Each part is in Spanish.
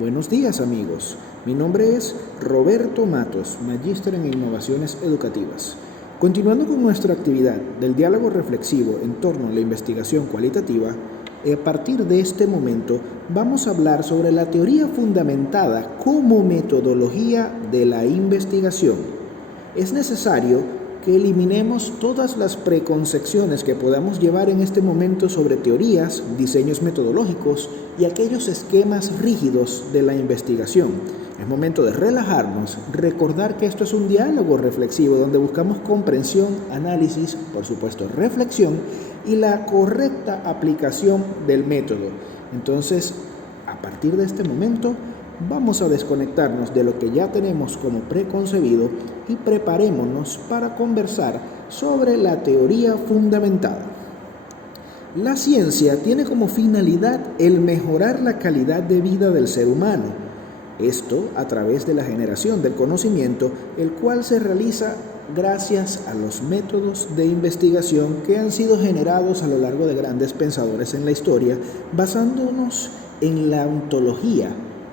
Buenos días amigos, mi nombre es Roberto Matos, magíster en innovaciones educativas. Continuando con nuestra actividad del diálogo reflexivo en torno a la investigación cualitativa, a partir de este momento vamos a hablar sobre la teoría fundamentada como metodología de la investigación. Es necesario que eliminemos todas las preconcepciones que podamos llevar en este momento sobre teorías, diseños metodológicos y aquellos esquemas rígidos de la investigación. Es momento de relajarnos, recordar que esto es un diálogo reflexivo donde buscamos comprensión, análisis, por supuesto reflexión y la correcta aplicación del método. Entonces, a partir de este momento, vamos a desconectarnos de lo que ya tenemos como preconcebido y preparémonos para conversar sobre la teoría fundamentada. La ciencia tiene como finalidad el mejorar la calidad de vida del ser humano. Esto a través de la generación del conocimiento, el cual se realiza gracias a los métodos de investigación que han sido generados a lo largo de grandes pensadores en la historia, basándonos en la ontología,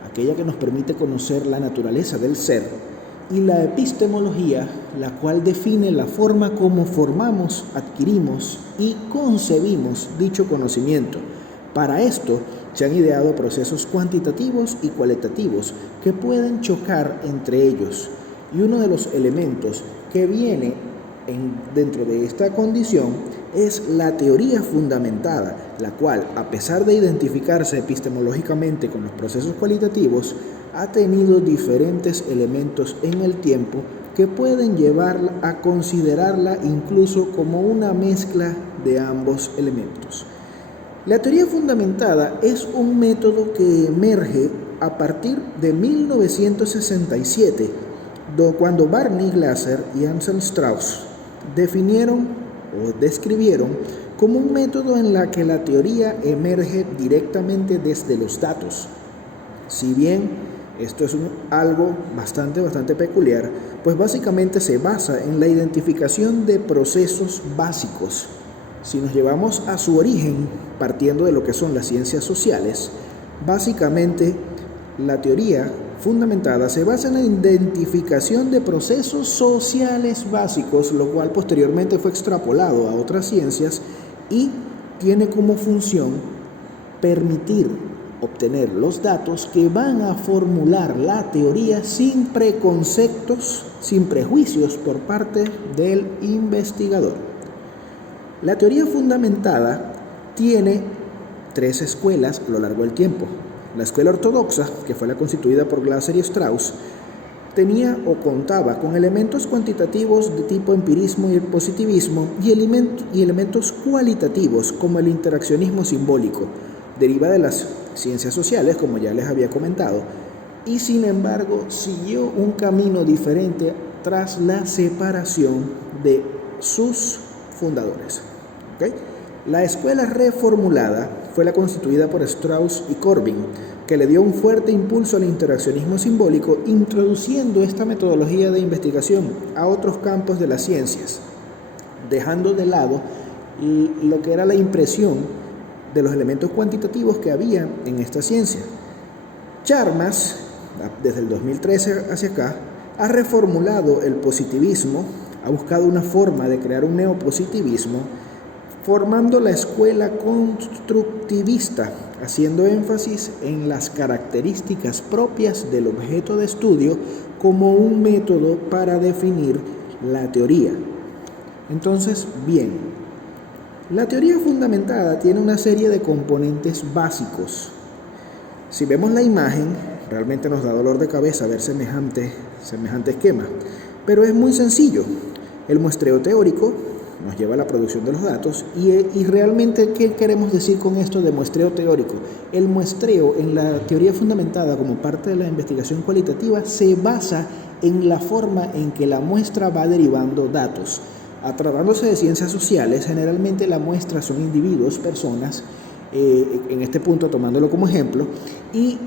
aquella que nos permite conocer la naturaleza del ser, y la epistemología, la cual define la forma como formamos, adquirimos y concebimos dicho conocimiento. Para esto se han ideado procesos cuantitativos y cualitativos que pueden chocar entre ellos, y uno de los elementos que viene dentro de esta condición es la teoría fundamentada, la cual, a pesar de identificarse epistemológicamente con los procesos cualitativos, ha tenido diferentes elementos en el tiempo que pueden llevarla a considerarla incluso como una mezcla de ambos elementos. La teoría fundamentada es un método que emerge a partir de 1967, cuando Barney Glasser y Anselm Strauss definieron o describieron como un método en la que la teoría emerge directamente desde los datos. Si bien esto es algo bastante peculiar, pues básicamente se basa en la identificación de procesos básicos. Si nos llevamos a su origen, partiendo de lo que son las ciencias sociales, básicamente la teoría fundamentada se basa en la identificación de procesos sociales básicos, lo cual posteriormente fue extrapolado a otras ciencias y tiene como función permitir obtener los datos que van a formular la teoría sin preconceptos, sin prejuicios por parte del investigador. La teoría fundamentada tiene tres escuelas a lo largo del tiempo. La escuela ortodoxa, que fue la constituida por Glasser y Strauss, tenía o contaba con elementos cuantitativos de tipo empirismo y positivismo y elementos cualitativos como el interaccionismo simbólico. Deriva de las ciencias sociales, como ya les había comentado, y sin embargo siguió un camino diferente tras la separación de sus fundadores. ¿Okay? La escuela reformulada fue la constituida por Strauss y Corbin, que le dio un fuerte impulso al interaccionismo simbólico, introduciendo esta metodología de investigación a otros campos de las ciencias, dejando de lado lo que era la impresión de los elementos cuantitativos que había en esta ciencia. Chalmers, desde el 2013 hacia acá, ha reformulado el positivismo, ha buscado una forma de crear un neopositivismo, formando la escuela constructivista, haciendo énfasis en las características propias del objeto de estudio como un método para definir la teoría. Entonces, bien, la teoría fundamentada tiene una serie de componentes básicos. Si vemos la imagen, realmente nos da dolor de cabeza ver semejante esquema, pero es muy sencillo. El muestreo teórico nos lleva a la producción de los datos y realmente, ¿qué queremos decir con esto de muestreo teórico? El muestreo en la teoría fundamentada como parte de la investigación cualitativa se basa en la forma en que la muestra va derivando datos. Tratándose de ciencias sociales, generalmente la muestra son individuos, personas, en este punto tomándolo como ejemplo, y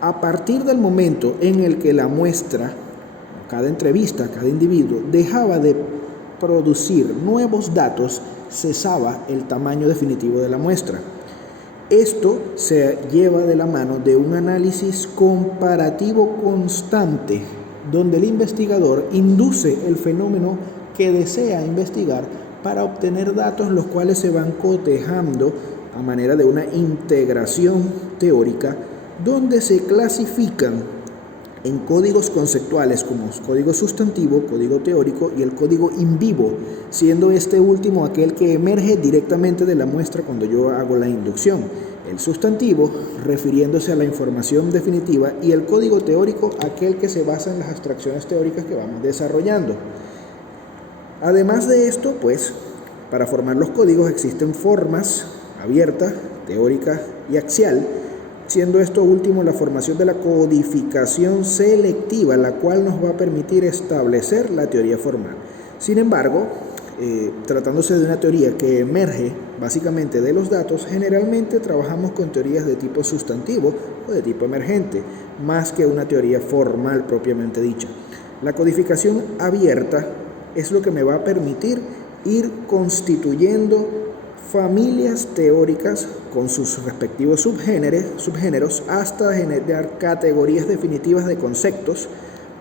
a partir del momento en el que la muestra, cada entrevista, cada individuo, dejaba de producir nuevos datos, cesaba el tamaño definitivo de la muestra. Esto se lleva de la mano de un análisis comparativo constante, donde el investigador induce el fenómeno que desea investigar para obtener datos los cuales se van cotejando a manera de una integración teórica, donde se clasifican en códigos conceptuales como código sustantivo, código teórico y el código in vivo, siendo este último aquel que emerge directamente de la muestra cuando yo hago la inducción. El sustantivo refiriéndose a la información definitiva y el código teórico aquel que se basa en las abstracciones teóricas que vamos desarrollando. Además de esto, pues, para formar los códigos existen formas abierta, teórica y axial, siendo esto último la formación de la codificación selectiva, la cual nos va a permitir establecer la teoría formal. Sin embargo, tratándose de una teoría que emerge básicamente de los datos, generalmente trabajamos con teorías de tipo sustantivo o de tipo emergente, más que una teoría formal propiamente dicha. La codificación abierta es lo que me va a permitir ir constituyendo familias teóricas con sus respectivos subgéneros hasta generar categorías definitivas de conceptos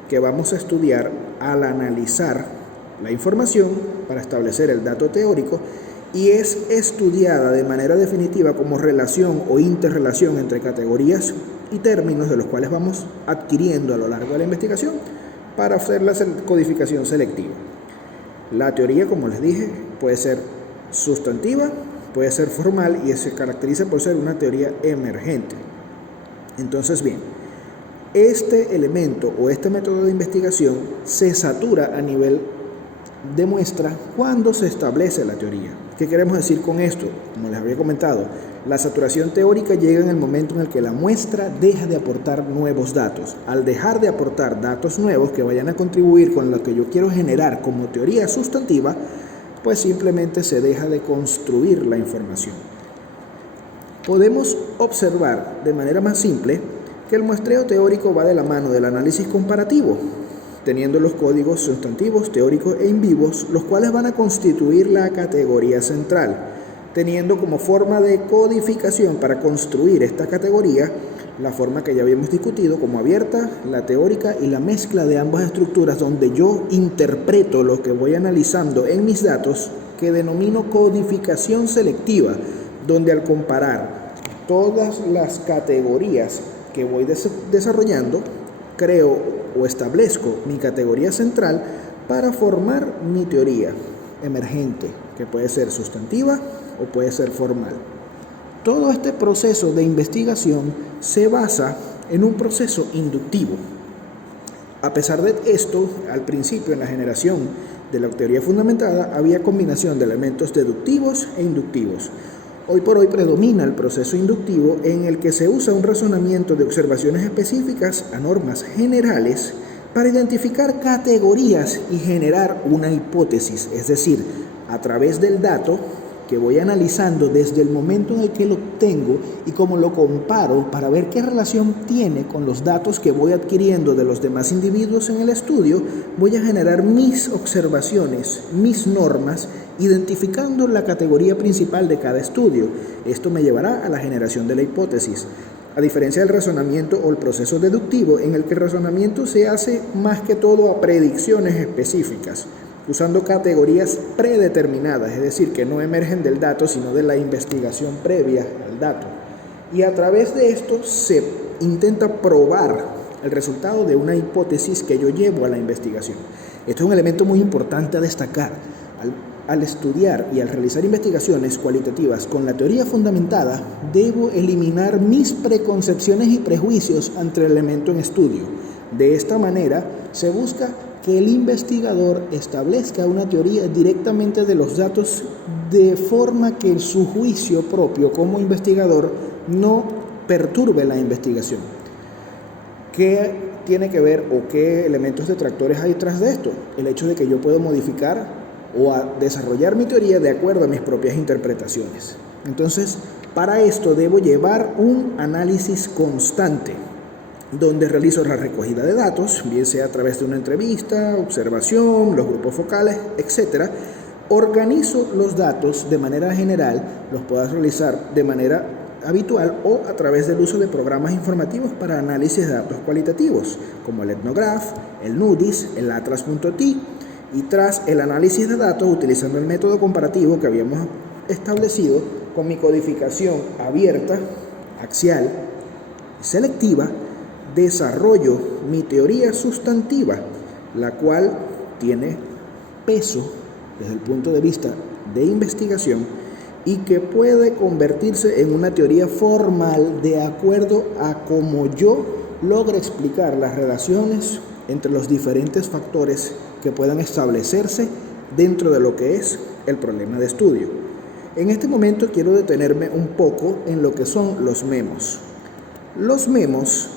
que vamos a estudiar al analizar la información para establecer el dato teórico, y es estudiada de manera definitiva como relación o interrelación entre categorías y términos de los cuales vamos adquiriendo a lo largo de la investigación para hacer la codificación selectiva. La teoría, como les dije, puede ser sustantiva, puede ser formal y se caracteriza por ser una teoría emergente. Entonces, bien, este elemento o este método de investigación se satura a nivel de muestra cuando se establece la teoría. ¿Qué queremos decir con esto? Como les había comentado, la saturación teórica llega en el momento en el que la muestra deja de aportar nuevos datos. Al dejar de aportar datos nuevos que vayan a contribuir con lo que yo quiero generar como teoría sustantiva, pues simplemente se deja de construir la información. Podemos observar de manera más simple que el muestreo teórico va de la mano del análisis comparativo, teniendo los códigos sustantivos, teóricos e in vivos, los cuales van a constituir la categoría central, teniendo como forma de codificación para construir esta categoría la forma que ya habíamos discutido como abierta, la teórica y la mezcla de ambas estructuras, donde yo interpreto lo que voy analizando en mis datos, que denomino codificación selectiva, donde al comparar todas las categorías que voy desarrollando, creo o establezco mi categoría central para formar mi teoría emergente, que puede ser sustantiva o puede ser formal. Todo este proceso de investigación se basa en un proceso inductivo. A pesar de esto, al principio en la generación de la teoría fundamentada había combinación de elementos deductivos e inductivos. Hoy por hoy predomina el proceso inductivo, en el que se usa un razonamiento de observaciones específicas a normas generales para identificar categorías y generar una hipótesis, es decir, a través del dato que voy analizando desde el momento en el que lo obtengo y cómo lo comparo para ver qué relación tiene con los datos que voy adquiriendo de los demás individuos en el estudio, voy a generar mis observaciones, mis normas, identificando la categoría principal de cada estudio. Esto me llevará a la generación de la hipótesis. A diferencia del razonamiento o el proceso deductivo, en el que el razonamiento se hace más que todo a predicciones específicas, usando categorías predeterminadas, es decir, que no emergen del dato, sino de la investigación previa al dato. Y a través de esto se intenta probar el resultado de una hipótesis que yo llevo a la investigación. Esto es un elemento muy importante a destacar. Al estudiar y al realizar investigaciones cualitativas con la teoría fundamentada, debo eliminar mis preconcepciones y prejuicios ante el elemento en estudio. De esta manera, se busca que el investigador establezca una teoría directamente de los datos, de forma que su juicio propio como investigador no perturbe la investigación. ¿Qué tiene que ver o qué elementos detractores hay detrás de esto? El hecho de que yo puedo modificar o a desarrollar mi teoría de acuerdo a mis propias interpretaciones. Entonces, para esto debo llevar un análisis constante, donde realizo la recogida de datos, bien sea a través de una entrevista, observación, los grupos focales, etc. Organizo los datos de manera general, los puedo realizar de manera habitual o a través del uso de programas informativos para análisis de datos cualitativos, como el Ethnograph, el NUDIS, el Atlas.t, y tras el análisis de datos utilizando el método comparativo que habíamos establecido con mi codificación abierta, axial y selectiva, desarrollo mi teoría sustantiva, la cual tiene peso desde el punto de vista de investigación y que puede convertirse en una teoría formal de acuerdo a cómo yo logre explicar las relaciones entre los diferentes factores que puedan establecerse dentro de lo que es el problema de estudio. En este momento quiero detenerme un poco en lo que son los memos. Los memos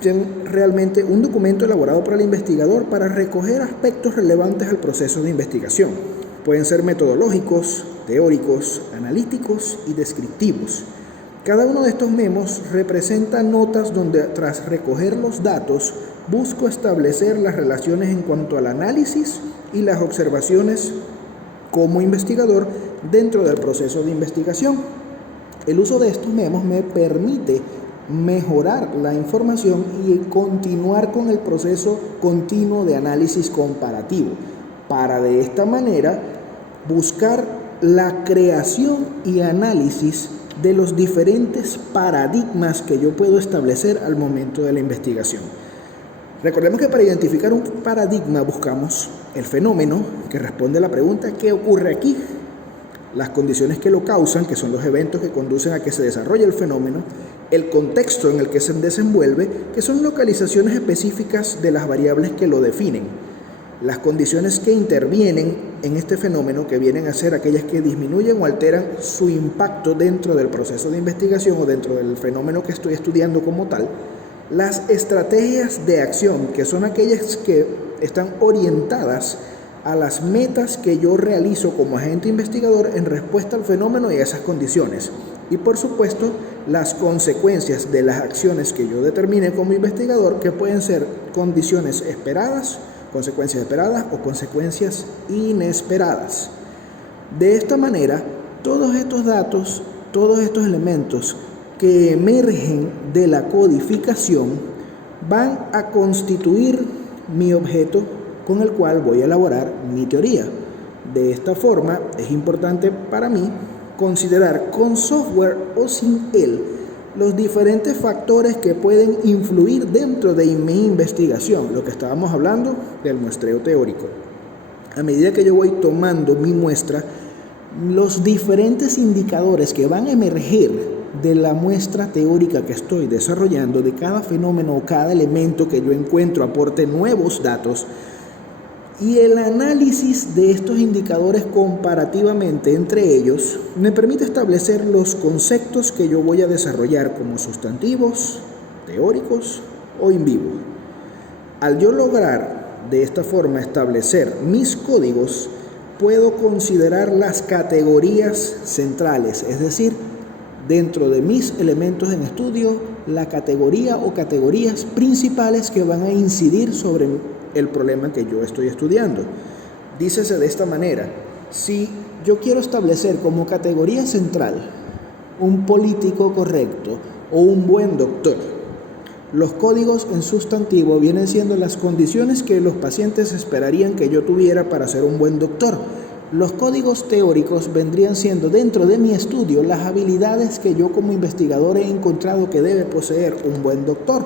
son realmente un documento elaborado por el investigador para recoger aspectos relevantes al proceso de investigación. Pueden ser metodológicos, teóricos, analíticos y descriptivos. Cada uno de estos memos representa notas donde, tras recoger los datos, busco establecer las relaciones en cuanto al análisis y las observaciones como investigador dentro del proceso de investigación. El uso de estos memos me permite mejorar la información y continuar con el proceso continuo de análisis comparativo, para de esta manera buscar la creación y análisis de los diferentes paradigmas que yo puedo establecer al momento de la investigación. Recordemos que para identificar un paradigma buscamos el fenómeno que responde a la pregunta ¿qué ocurre aquí?, las condiciones que lo causan, que son los eventos que conducen a que se desarrolle el fenómeno, el contexto en el que se desenvuelve, que son localizaciones específicas de las variables que lo definen, las condiciones que intervienen en este fenómeno, que vienen a ser aquellas que disminuyen o alteran su impacto dentro del proceso de investigación o dentro del fenómeno que estoy estudiando como tal, las estrategias de acción, que son aquellas que están orientadas a las metas que yo realizo como agente investigador en respuesta al fenómeno y a esas condiciones. Y por supuesto, las consecuencias de las acciones que yo determine como investigador, que pueden ser condiciones esperadas, consecuencias esperadas o consecuencias inesperadas. De esta manera, todos estos datos, todos estos elementos que emergen de la codificación van a constituir mi objeto con el cual voy a elaborar mi teoría. De esta forma, es importante para mí considerar con software o sin él los diferentes factores que pueden influir dentro de mi investigación, lo que estábamos hablando del muestreo teórico. A medida que yo voy tomando mi muestra, los diferentes indicadores que van a emerger de la muestra teórica que estoy desarrollando, de cada fenómeno o cada elemento que yo encuentro aporte nuevos datos, y el análisis de estos indicadores comparativamente entre ellos me permite establecer los conceptos que yo voy a desarrollar como sustantivos, teóricos o in vivo. Al yo lograr de esta forma establecer mis códigos, puedo considerar las categorías centrales, es decir, dentro de mis elementos en estudio, la categoría o categorías principales que van a incidir sobre el problema que yo estoy estudiando. Dícese de esta manera: si yo quiero establecer como categoría central un político correcto o un buen doctor, los códigos en sustantivo vienen siendo las condiciones que los pacientes esperarían que yo tuviera para ser un buen doctor. Los códigos teóricos vendrían siendo, dentro de mi estudio, las habilidades que yo como investigador he encontrado que debe poseer un buen doctor.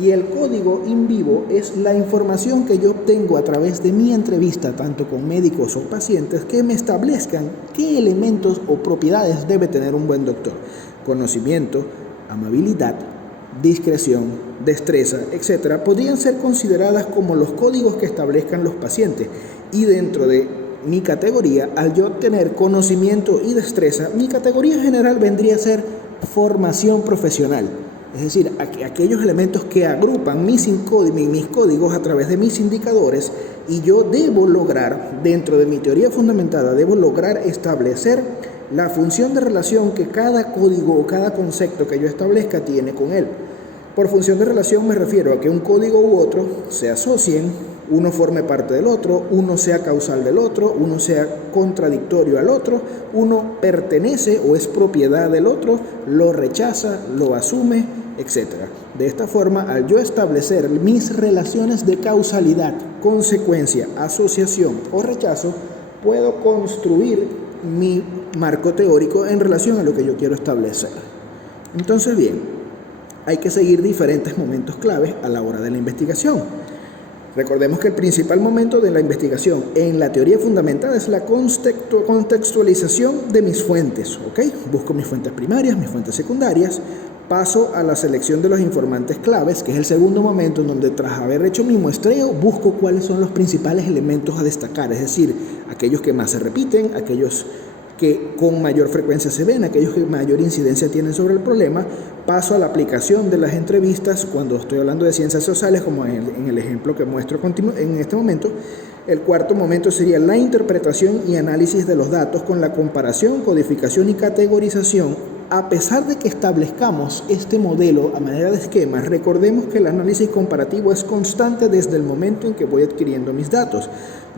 Y el código in vivo es la información que yo obtengo a través de mi entrevista, tanto con médicos o pacientes, que me establezcan qué elementos o propiedades debe tener un buen doctor. Conocimiento, amabilidad, discreción, destreza, etc. podrían ser consideradas como los códigos que establezcan los pacientes. Y dentro de mi categoría, al yo tener conocimiento y destreza, mi categoría general vendría a ser formación profesional. Es decir, aquellos elementos que agrupan mis códigos a través de mis indicadores, y yo debo lograr, dentro de mi teoría fundamentada, debo lograr establecer la función de relación que cada código o cada concepto que yo establezca tiene con él. Por función de relación me refiero a que un código u otro se asocien uno forme parte del otro, uno sea causal del otro, uno sea contradictorio al otro, uno pertenece o es propiedad del otro, lo rechaza, lo asume, etc. De esta forma, al yo establecer mis relaciones de causalidad, consecuencia, asociación o rechazo, puedo construir mi marco teórico en relación a lo que yo quiero establecer. Entonces, bien, hay que seguir diferentes momentos claves a la hora de la investigación. Recordemos que el principal momento de la investigación en la teoría fundamentada es la contextualización de mis fuentes, ¿ok? Busco mis fuentes primarias, mis fuentes secundarias, paso a la selección de los informantes claves, que es el segundo momento en donde, tras haber hecho mi muestreo, busco cuáles son los principales elementos a destacar, es decir, aquellos que más se repiten, aquellos que con mayor frecuencia se ven, aquellos que mayor incidencia tienen sobre el problema. Paso a la aplicación de las entrevistas cuando estoy hablando de ciencias sociales, como en el ejemplo que muestro en este momento. El cuarto momento sería la interpretación y análisis de los datos con la comparación, codificación y categorización. A pesar de que establezcamos este modelo a manera de esquema, recordemos que el análisis comparativo es constante desde el momento en que voy adquiriendo mis datos.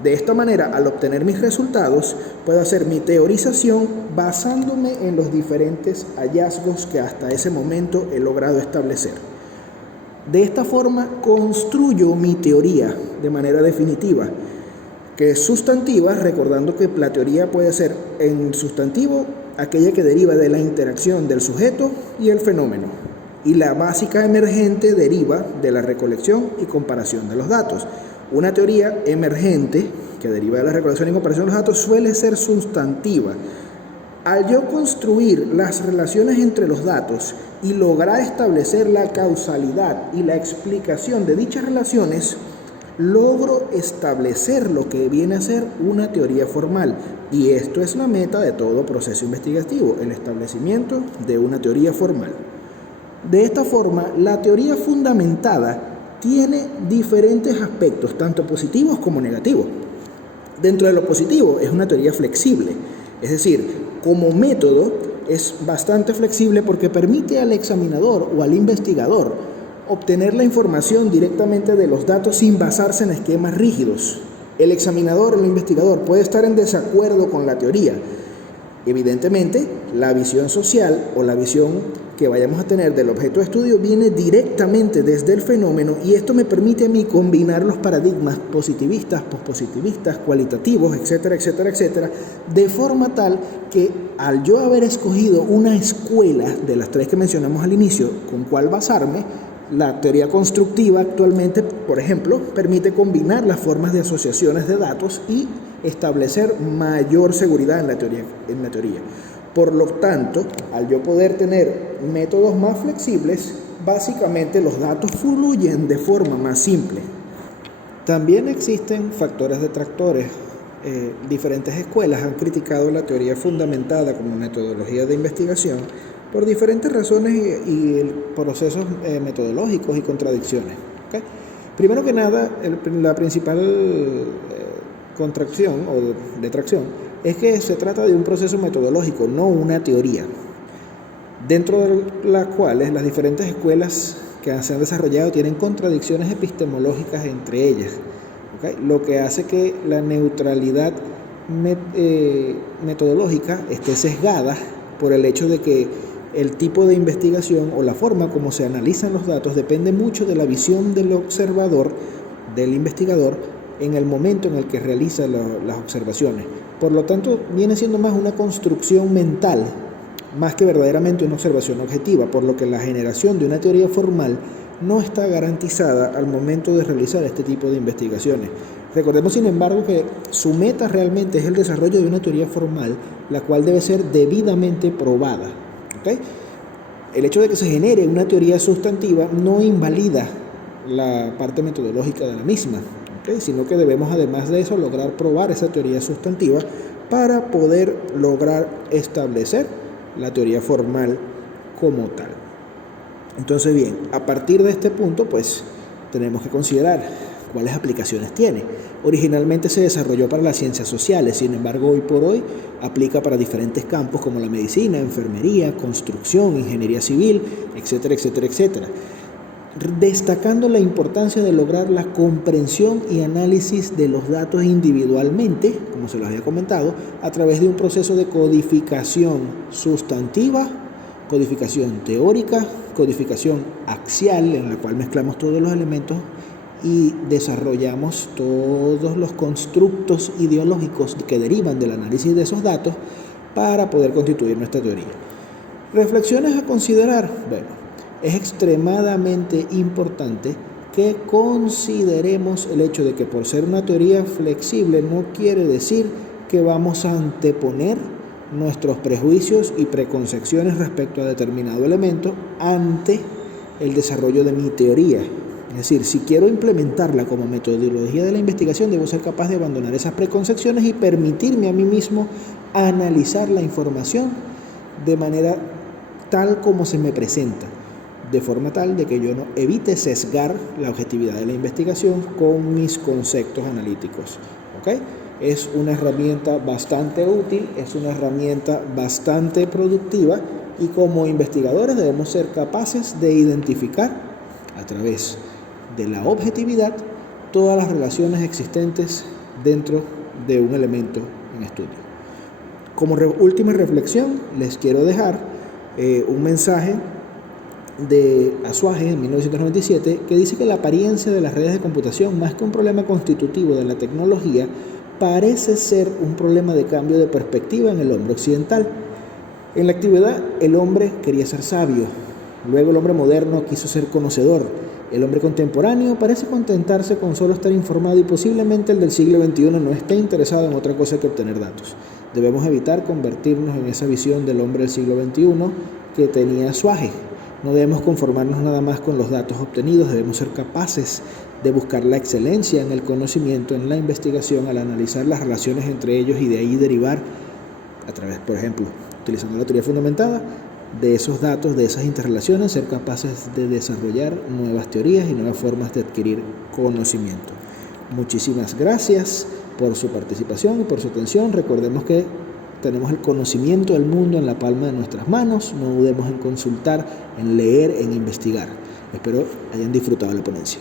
De esta manera, al obtener mis resultados, puedo hacer mi teorización basándome en los diferentes hallazgos que hasta ese momento he logrado establecer. De esta forma, construyo mi teoría de manera definitiva, que es sustantiva, recordando que la teoría puede ser en sustantivo aquella que deriva de la interacción del sujeto y el fenómeno, y la básica emergente deriva de la recolección y comparación de los datos. Una teoría emergente que deriva de la recolección y comparación de los datos suele ser sustantiva. Al yo construir las relaciones entre los datos y lograr establecer la causalidad y la explicación de dichas relaciones, logro establecer lo que viene a ser una teoría formal. Y esto es la meta de todo proceso investigativo, el establecimiento de una teoría formal. De esta forma, la teoría fundamentada tiene diferentes aspectos, tanto positivos como negativos. Dentro de lo positivo, es una teoría flexible, es decir, como método es bastante flexible porque permite al examinador o al investigador obtener la información directamente de los datos sin basarse en esquemas rígidos. El examinador, el investigador, puede estar en desacuerdo con la teoría. Evidentemente, la visión social o la visión que vayamos a tener del objeto de estudio viene directamente desde el fenómeno, y esto me permite a mí combinar los paradigmas positivistas, pospositivistas, cualitativos, etcétera, etcétera, etcétera, de forma tal que al yo haber escogido una escuela de las tres que mencionamos al inicio con cuál basarme, la teoría constructiva actualmente, por ejemplo, permite combinar las formas de asociaciones de datos y establecer mayor seguridad en la teoría. Por lo tanto, al yo poder tener métodos más flexibles, básicamente los datos fluyen de forma más simple. También existen factores detractores. Diferentes escuelas han criticado la teoría fundamentada como metodología de investigación por diferentes razones y procesos metodológicos y contradicciones. ¿Okay? Primero que nada, la principal contracción o detracción es que se trata de un proceso metodológico, no una teoría, dentro de las cuales las diferentes escuelas que se han desarrollado tienen contradicciones epistemológicas entre ellas, ¿okay? Lo que hace que la neutralidad metodológica esté sesgada por el hecho de que el tipo de investigación o la forma como se analizan los datos depende mucho de la visión del observador, del investigador, en el momento en el que realiza las observaciones. Por lo tanto, viene siendo más una construcción mental, más que verdaderamente una observación objetiva, por lo que la generación de una teoría formal no está garantizada al momento de realizar este tipo de investigaciones. Recordemos, sin embargo, que su meta realmente es el desarrollo de una teoría formal, la cual debe ser debidamente probada. ¿Okay? El hecho de que se genere una teoría sustantiva no invalida la parte metodológica de la misma, ¿okay? Sino que debemos, además de eso, lograr probar esa teoría sustantiva para poder lograr establecer la teoría formal como tal. Entonces, bien, a partir de este punto, pues, tenemos que considerar cuáles aplicaciones tiene. Originalmente se desarrolló para las ciencias sociales, sin embargo, hoy por hoy aplica para diferentes campos como la medicina, enfermería, construcción, ingeniería civil, etcétera, etcétera, etcétera. destacando la importancia de lograr la comprensión y análisis de los datos individualmente, como se los había comentado, a través de un proceso de codificación sustantiva, codificación teórica, codificación axial, en la cual mezclamos todos los elementos y desarrollamos todos los constructos ideológicos que derivan del análisis de esos datos para poder constituir nuestra teoría. Reflexiones a considerar. Bueno, es extremadamente importante que consideremos el hecho de que por ser una teoría flexible no quiere decir que vamos a anteponer nuestros prejuicios y preconcepciones respecto a determinado elemento ante el desarrollo de mi teoría. Es decir, si quiero implementarla como metodología de la investigación, debo ser capaz de abandonar esas preconcepciones y permitirme a mí mismo analizar la información de manera tal como se me presenta, de forma tal de que yo no evite sesgar la objetividad de la investigación con mis conceptos analíticos. ¿Okay? Es una herramienta bastante útil, es una herramienta bastante productiva y como investigadores debemos ser capaces de identificar a través de la objetividad todas las relaciones existentes dentro de un elemento en estudio. Como última reflexión, les quiero dejar un mensaje de Asuage en 1997 que dice que la apariencia de las redes de computación, más que un problema constitutivo de la tecnología, parece ser un problema de cambio de perspectiva en el hombre occidental. En la antigüedad el hombre quería ser sabio, luego el hombre moderno quiso ser conocedor, el hombre contemporáneo parece contentarse con solo estar informado y posiblemente el del siglo XXI no esté interesado en otra cosa que obtener datos. Debemos evitar convertirnos en esa visión del hombre del siglo XXI que tenía Asuage. No debemos conformarnos nada más con los datos obtenidos, debemos ser capaces de buscar la excelencia en el conocimiento, en la investigación, al analizar las relaciones entre ellos y de ahí derivar a través, por ejemplo, utilizando la teoría fundamentada, de esos datos, de esas interrelaciones, ser capaces de desarrollar nuevas teorías y nuevas formas de adquirir conocimiento. Muchísimas gracias por su participación y por su atención. Recordemos que tenemos el conocimiento del mundo en la palma de nuestras manos. No dudemos en consultar, en leer, en investigar. Espero hayan disfrutado la ponencia.